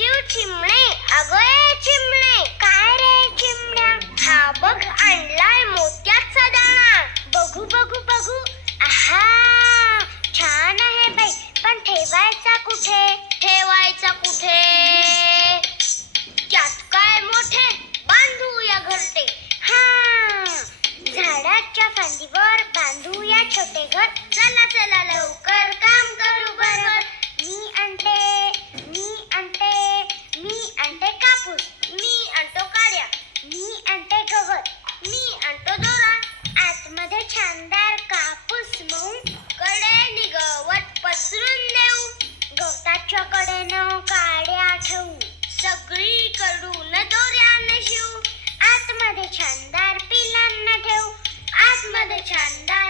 चिव चिमणे, अगं ए चिमणे, काय रे चिमण्या, हा बघ आणलाय मोत्याचा दाणा, बघू बघू बघू, आहा छान आहे बाई, पण ठेवायचा कुठे, ठेवायचा कुठे, त्यात काय मोठे, बांधूया घरटे, हा झाडाच्या फांदीवर बांधूया छोटे घर, चला चला लवकर काम करू बरोबर, मी आणते कापूस, मी आणतो काड्या, मी आणते गवत, मी आणतो दोरा, आतमध्ये छानदार कापूस मऊ, कडेने गवत पसरून देऊ, गवताच्या कडेनं काड्या ठेवू, सगळीकडून दोऱ्याने शिवू, आतमध्ये छानदार पिलांना ठेवू, आतमध्ये छानदार